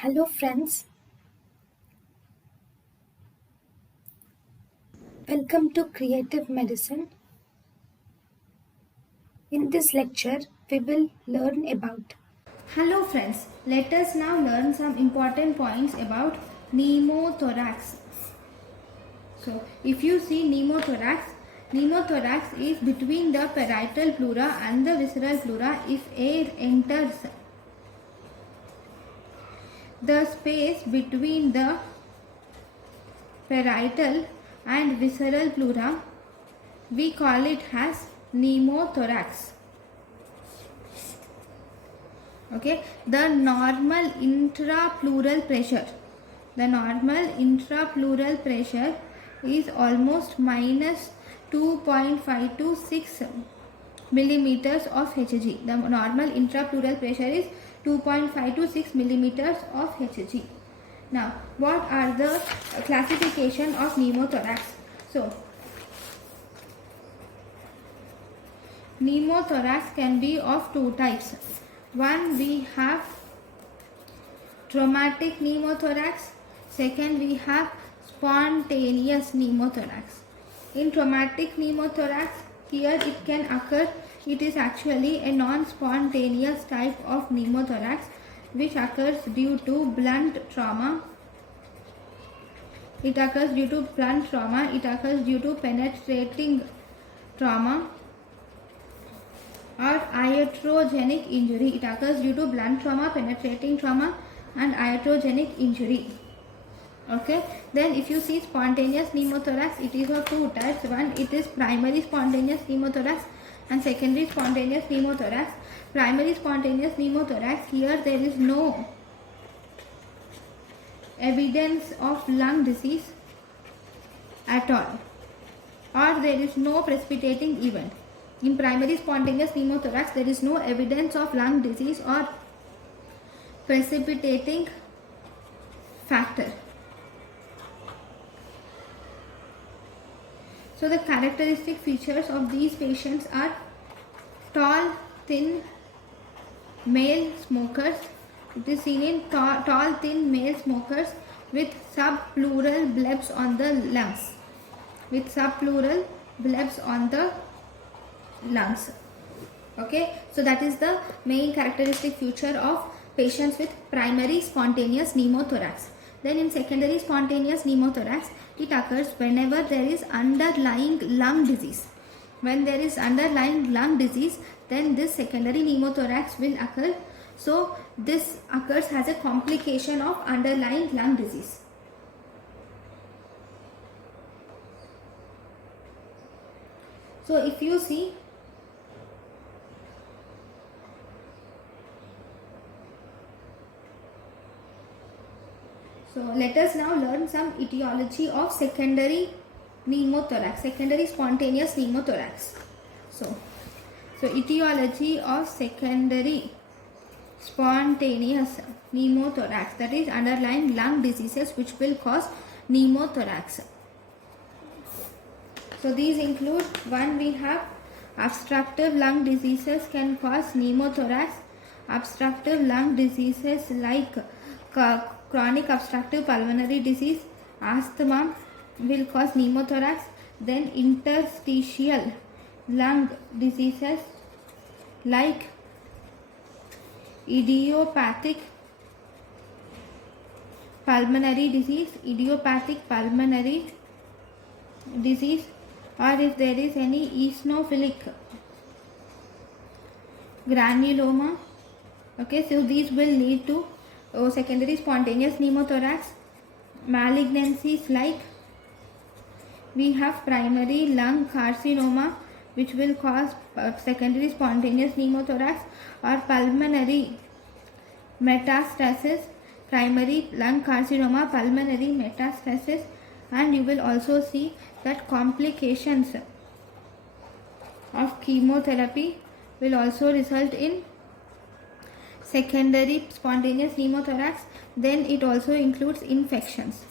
Hello friends, welcome to Creative Medicine. In this lecture, we will learn about. Hello friends, let us now learn some important points about pneumothorax. So, if you see pneumothorax is between the parietal pleura and the visceral pleura. If air enters the space between the parietal and visceral pleura, we call it as pneumothorax. Okay, the normal intrapleural pressure is almost minus 2.5 to 6 millimeters of Hg. The normal intrapleural pressure is 2.5 to 6 millimeters of Hg. Now, what are the classification of pneumothorax? So, pneumothorax can be of two types. One, we have traumatic pneumothorax. Second, we have spontaneous pneumothorax. In traumatic pneumothorax, here it can occur. It is actually a non-spontaneous type of pneumothorax which occurs due to blunt trauma. It occurs due to penetrating trauma or iatrogenic injury. It occurs due to blunt trauma, penetrating trauma and iatrogenic injury. Okay, then if you see spontaneous pneumothorax, it is of two types. One, it is primary spontaneous pneumothorax and secondary spontaneous pneumothorax. Primary spontaneous pneumothorax, here there is no evidence of lung disease at all, or there is no precipitating event. In primary spontaneous pneumothorax, there is no evidence of lung disease or precipitating factor. So the characteristic features of these patients are tall, thin male smokers. It is seen in tall, thin male smokers with subpleural blebs on the lungs. Okay, so that is the main characteristic feature of patients with primary spontaneous pneumothorax. Then in secondary spontaneous pneumothorax, it occurs whenever there is underlying lung disease. When there is underlying lung disease, then this secondary pneumothorax will occur. So this occurs as a complication of underlying lung disease. So if you see, so let us now learn some etiology of secondary pneumothorax, secondary spontaneous pneumothorax. So etiology of secondary spontaneous pneumothorax, that is underlying lung diseases which will cause pneumothorax. So these include, one, we have obstructive lung diseases can cause pneumothorax. Obstructive lung diseases like chronic obstructive pulmonary disease, asthma will cause pneumothorax. Then interstitial lung diseases like idiopathic pulmonary disease, or if there is any eosinophilic granuloma. Okay, so these will lead to secondary spontaneous pneumothorax. Malignancies like, we have primary lung carcinoma which will cause secondary spontaneous pneumothorax, or pulmonary metastasis, primary lung carcinoma, pulmonary metastasis. And you will also see that complications of chemotherapy will also result in secondary spontaneous pneumothorax. Then it also includes infections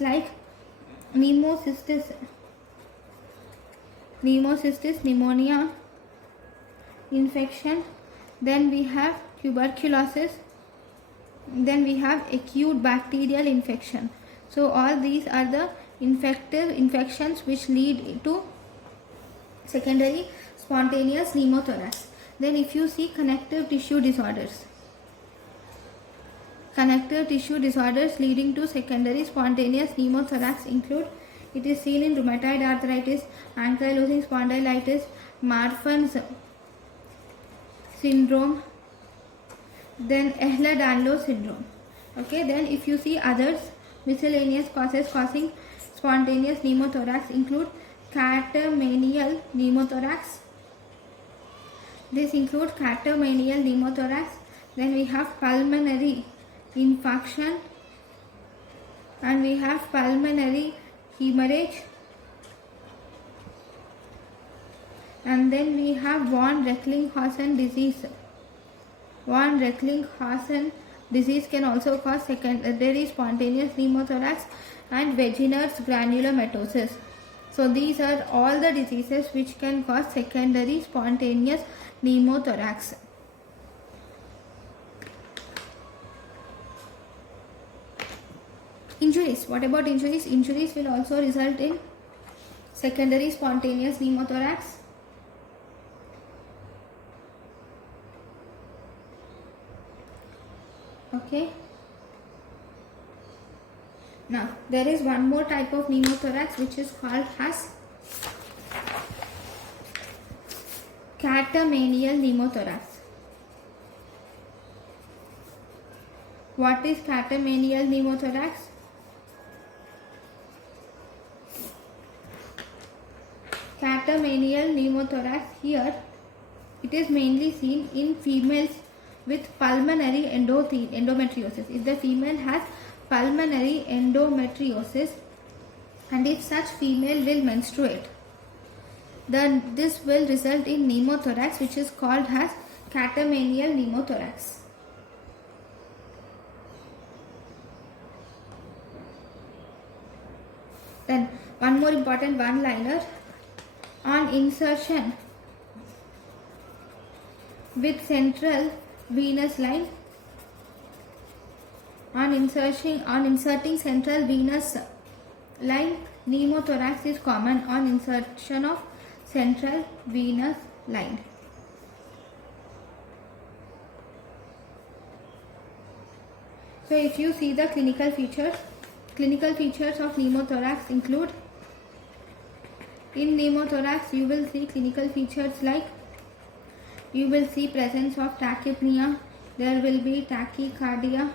like pneumocystis, pneumonia infection. Then we have tuberculosis. Then we have acute bacterial infection. So all these are the infections which lead to secondary spontaneous pneumothorax. Then if you see connective tissue disorders, leading to secondary spontaneous pneumothorax include, it is seen in rheumatoid arthritis, ankylosing spondylitis, Marfan's syndrome, then Ehlers-Danlos syndrome. Okay, then if you see others, miscellaneous causes causing spontaneous pneumothorax include catamenial pneumothorax. This includes catamenial pneumothorax. Then we have pulmonary infarction, and we have pulmonary hemorrhage, and then we have von Recklinghausen disease. Von Recklinghausen disease can also cause secondary spontaneous pneumothorax and Wegener's granulomatosis. So these are all the diseases which can cause secondary spontaneous pneumothorax. Injuries. What about injuries? Injuries will also result in secondary spontaneous pneumothorax. Okay. Now there is one more type of pneumothorax which is called as catamenial pneumothorax. What is catamenial pneumothorax? Catamenial pneumothorax, here it is mainly seen in females with pulmonary endometriosis. If the female has pulmonary endometriosis and if such female will menstruate, then this will result in pneumothorax which is called as catamenial pneumothorax. Then one more important one-liner: on insertion with central venous line, on inserting central venous line, pneumothorax is common on insertion of central venous line. So if you see the clinical features of pneumothorax include, in pneumothorax you will see clinical features like, you will see presence of tachypnea, there will be tachycardia,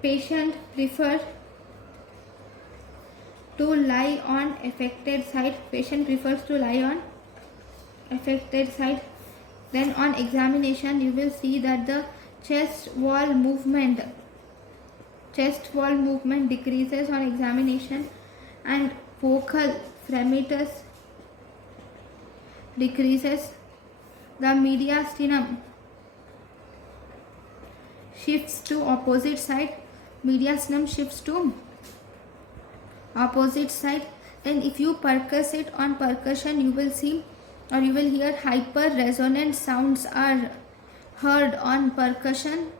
patient prefer to lie on affected side, Then on examination you will see that the chest wall movement decreases on examination, and focal fremitus decreases. The mediastinum shifts to opposite side. Then if you percuss it on percussion, you will see or you will hear hyper resonant sounds are heard on percussion.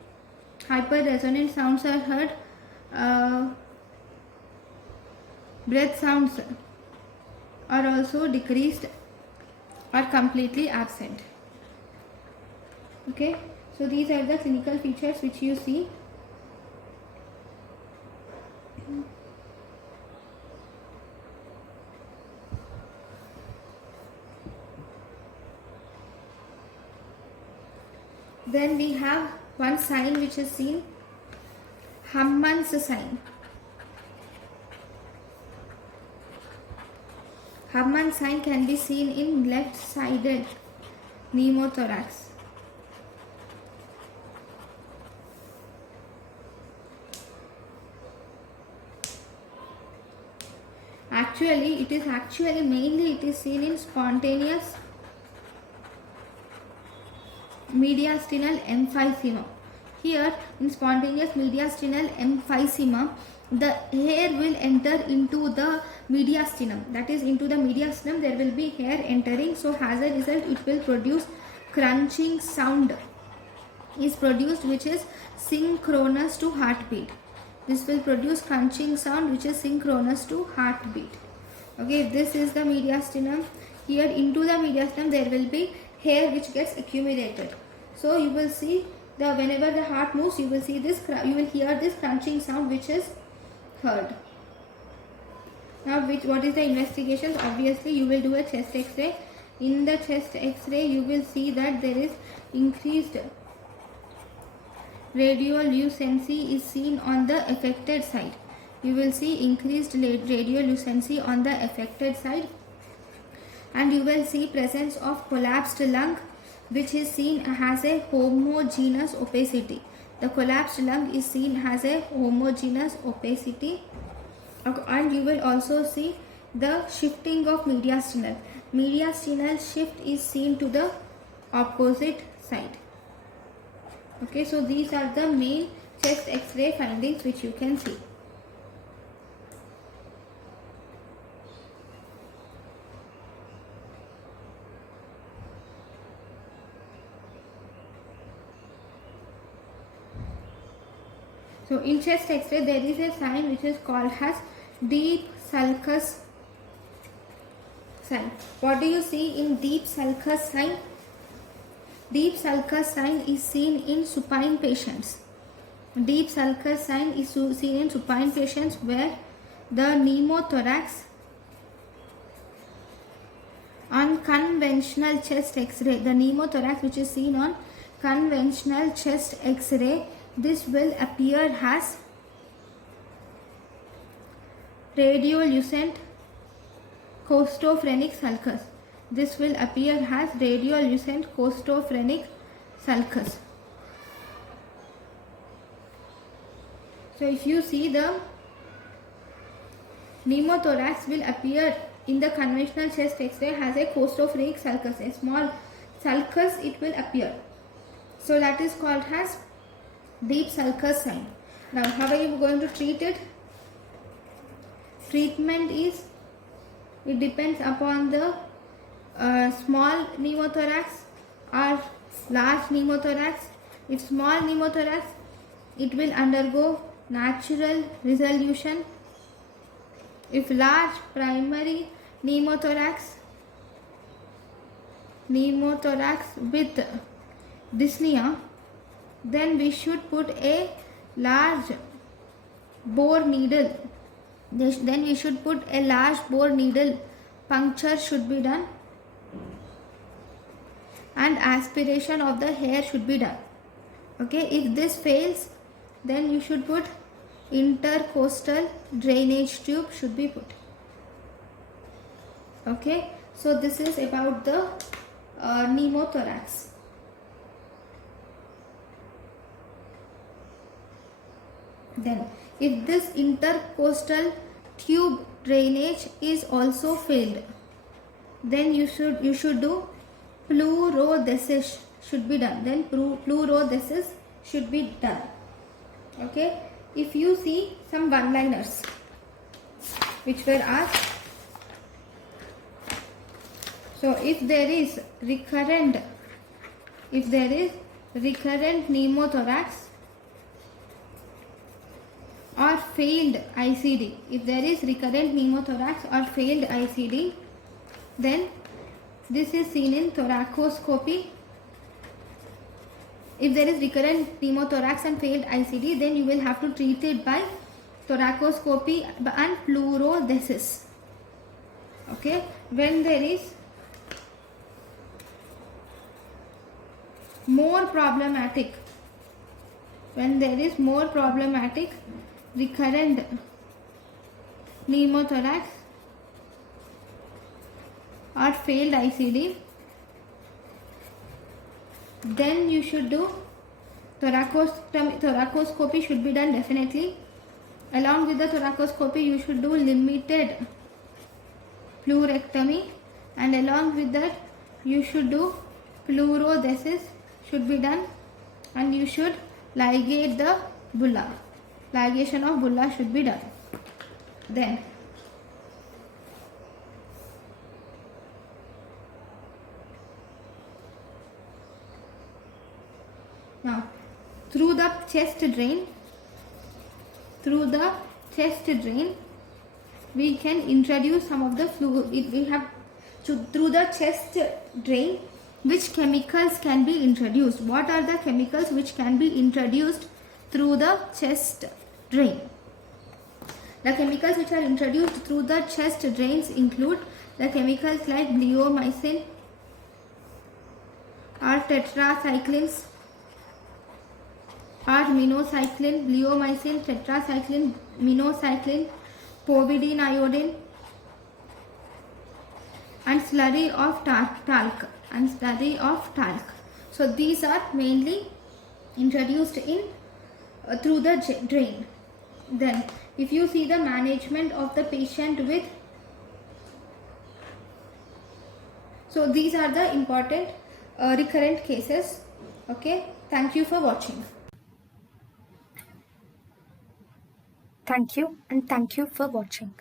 Breath sounds are also decreased or completely absent. Okay, so these are the clinical features which you see. Then we have one sign which is seen, Hammond's sign. Hammond's sign can be seen in left-sided pneumothorax. It is seen in spontaneous mediastinal emphysema. Here in spontaneous mediastinal emphysema, the air will enter into the mediastinum. That is, into the mediastinum there will be air entering. So as a result, it will produce crunching sound. is produced which is synchronous to heartbeat. This will produce crunching sound which is synchronous to heartbeat. Okay, if this is the mediastinum, here into the mediastinum there will be hair which gets accumulated. So you will see whenever the heart moves, you will see this, you will hear this crunching sound which is heard. Now what is the investigation? Obviously you will do a chest x-ray. In the chest x-ray you will see that there is increased radiolucency is seen on the affected side. You will see increased radiolucency on the affected side, and you will see presence of collapsed lung which is seen as a homogeneous opacity. The collapsed lung is seen as a homogeneous opacity, and you will also see the shifting of mediastinal. Mediastinal shift is seen to the opposite side. Okay, so these are the main chest x-ray findings which you can see. So in chest x-ray there is a sign which is called as deep sulcus sign. What do you see in deep sulcus sign? Deep sulcus sign is seen in supine patients. Deep sulcus sign is seen in supine patients where the pneumothorax on conventional chest x-ray, the pneumothorax which is seen on conventional chest x-ray, this will appear as radiolucent costophrenic sulcus. This will appear as radiolucent costophrenic sulcus. So if you see, the pneumothorax will appear in the conventional chest x-ray as a costophrenic sulcus, a small sulcus it will appear. So that is called as deep sulcus sign. Now how are you going to treat it? Treatment is, it depends upon the small pneumothorax or large pneumothorax. If small pneumothorax, it will undergo natural resolution. If large primary pneumothorax with dyspnea, then we should put a large bore needle. Then we should put a large bore needle. Puncture should be done, and aspiration of the hair should be done. Okay, if this fails, then you should put intercostal drainage tube should be put. Okay, so this is about the pneumothorax. Then if this intercostal tube drainage is also failed, then you should do pleurodesis should be done. Then pleurodesis should be done. Okay, if you see some one-liners which were asked. So if there is recurrent pneumothorax or failed ICD, if there is recurrent pneumothorax or failed ICD, then this is seen in thoracoscopy. If there is recurrent pneumothorax and failed ICD, then you will have to treat it by thoracoscopy and pleurodesis. Okay, when there is more problematic recurrent pneumothorax or failed ICD, then you should do thoracoscopy should be done definitely. Along with the thoracoscopy, you should do limited pleurectomy, and along with that you should do pleurodesis should be done, and you should ligate the bulla. Ligation of bulla should be done. Then Now, through the chest drain, we can introduce some of the fluid. We have to, through the chest drain, which chemicals can be introduced? What are the chemicals which can be introduced through the chest drain? The chemicals which are introduced through the chest drains include the chemicals like bleomycin or tetracyclines or minocycline, bleomycin, tetracycline, minocycline, povidone iodine, and slurry of talc. So these are mainly introduced in through the drain. Then if you see the management of the patient with, so these are the important recurrent cases. Okay, thank you for watching. Thank you and thank you for watching.